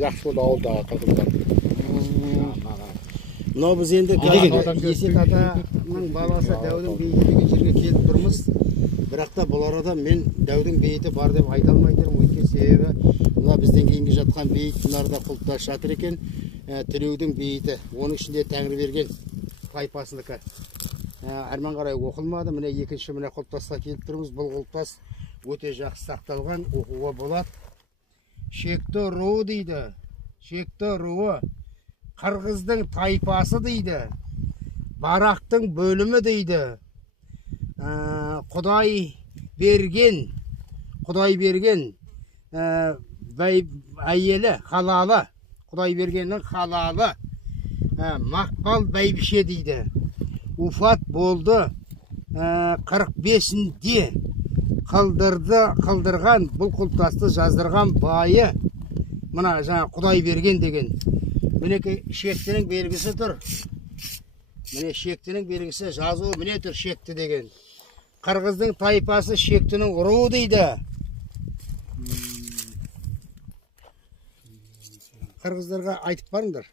жақсы болды ауылдағы қырғыздар. Мынау біз енді Есет атаның баласы Дәудің бейіті деген жерге келіп тұрмыз. Бірақ та бұл арада мен Дәудің бейіті бар деп айта алмай тұрмын. Өйткені себебі мына бізден кейінгі жатқан бейіт мынарда құлпытас жатыр екен. Тілеудің бейіті, оның ішінде Тәңірберген тайпасынікі. Әрмен қарай оқылмады. Міне екінші міне құлпытасқа келіп тұрмыз. Бұл құлпытас өте жақсы сақталған, оқуға болады. Шекті руы дейді. Шекті руы қырғыздың тайпасы дейді. Барақтың бөлімі дейді. Құдай берген әйелі халалы, Құдай бергеннің халалы Мақпал бәйбіше дейді. Уфат болды 45-інде қылдырған бұл құлпытасты жаздырған байы мына жаңа Құдай берген деген. Мінекей шектінің белгісі тұр. Міне шектінің белгісі жазуы міне тұр шекті деген. Қырғыздың тайпасы шектінің руы дейді. Қырғыздарға айтып барыңдар.